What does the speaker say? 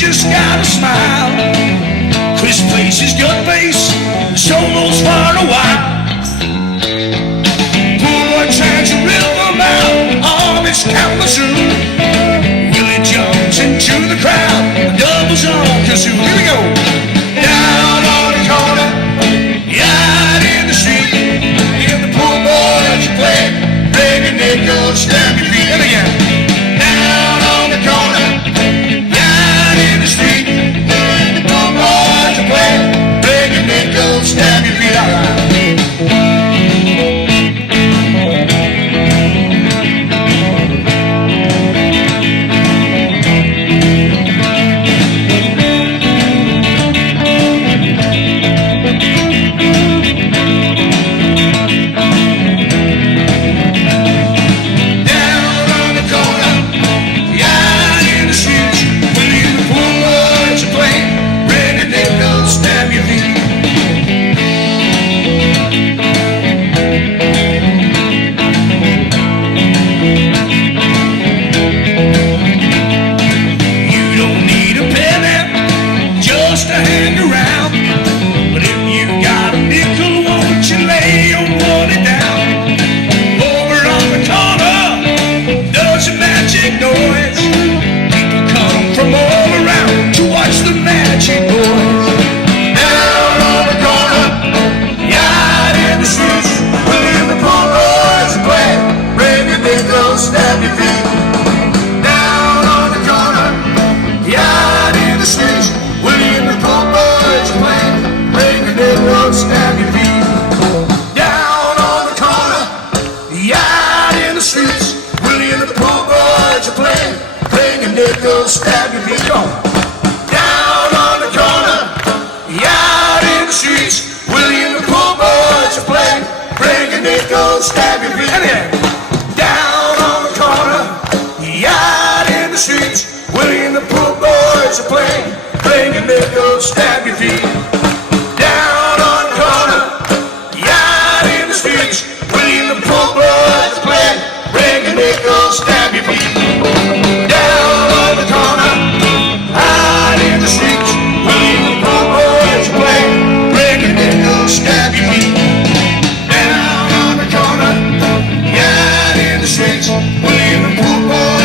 Just gotta smile. This place is good face, solos for a while. Poor trying to rhythm out on this Kalamazoo. Willie jumps into the crowd, doubles on kazoo. Here we go. Down on the corner, out in the street, in the poor boys you play, break a nickel, stab your feet. And again. Down on the corner, in the street, the poor boys to play, break a nickel, stab your feet, alright. Stab your feet on. Down on the corner, out in the streets, Willie and the poor boys are playing, bring a nickel, stab your feet. And down on the corner, out in the streets, Willie and the poor boys are playing, bring a nickel, stab your feet. Down on the corner, out in the streets, Willie and the poor boys are playing, bring a nickel, stab your feet. Down on the corner, out in the streets, Willie the poor boys play, break a nickel, stab your feet. Down on the corner, out in the streets, Willie the poor boys